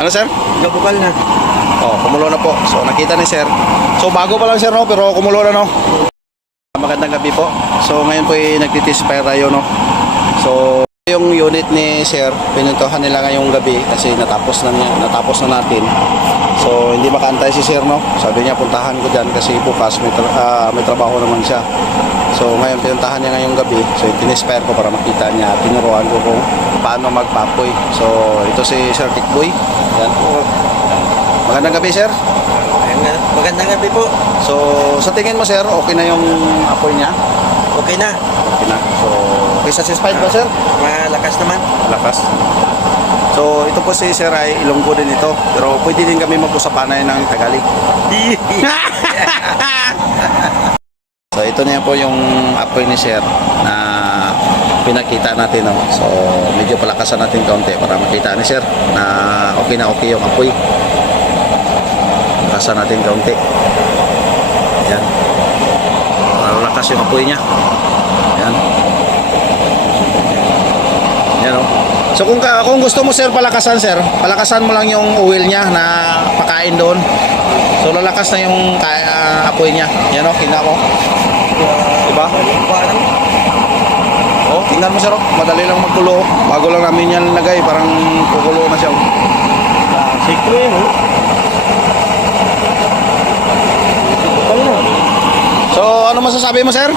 Ano sir? Gabukal na. Oh, kumulo na po. So nakita ni sir. So bago pa lang sir no, pero kumulo na no. Magandang gabi po. So ngayon po ay nagtitisfire tayo no. So yung unit ni sir, pinuntuhan nila ngayong gabi kasi natapos na natin. So hindi makaantay si sir no. Sabi niya puntahan ko diyan kasi bukas may trabaho naman siya. So ngayon pinuntahan niya ngayong gabi. So tinisfire ko para makita niya. Tinuruan ko kung paano magpapoy. So ito si Sir Tikboy. Yan. Magandang gabi sir. Magandang gabi po. So sa tingin mo sir, okay na yung apoy niya? Okay na. Okay na. So okay satisfied ba sir? Malakas naman. Lakas. So ito po si Sir ay Ilonggo din ito. Pero pwede din kami mag-usapanay ng Tagalog. So ito na po yung apoy ni Sir na pinakita natin no? So medyo palakasan natin kaunti para makita ni Sir na okay yung apoy. Palakasan natin kaunti. Ayan. Para lakas yung apoy niya. Ayan. Ayan o. So kung gusto mo sir palakasan sir, palakasan mo lang yung oil niya na pakain doon. So lalakas na yung apoy niya. Yan o, tingnan mo. Diba? Oh, tingnan mo sir o. Madali lang magkulo. Bago lang namin yan lagay, parang kukulo na siya. Siklo yun, oh. So ano masasabi mo sir?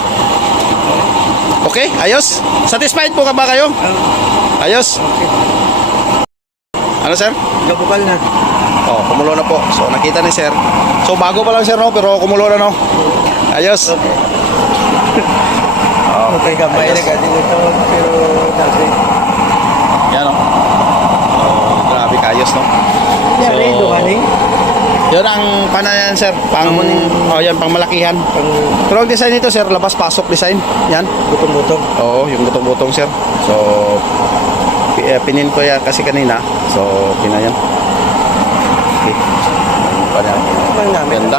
Okay, ayos? Satisfied po ka ba kayo? Ayos? Ano sir? Gabukal na. Oh, kumulo na po. So nakita ni sir. So bago pa lang sir no, pero kumulo na no. Ayos. Okay, kamay na ka dito pero dati. Yan no. Oh, grabe kayos no. Yari, duhaning. Yun ang panayan sir. Oh, yan pang malakihan. Pero ang design nito sir, labas pasok design. Yan. Butong-butong. Oo, yung butong-butong sir. So pinin ko yan kasi kanina. So pinayan. Okay. Ganda.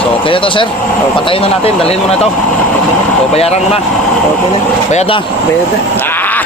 So kaya to sir. Patayin na natin. Dalhin mo na to. So bayaran mo na. Okay na. Bayad na. Bayad na. Ah!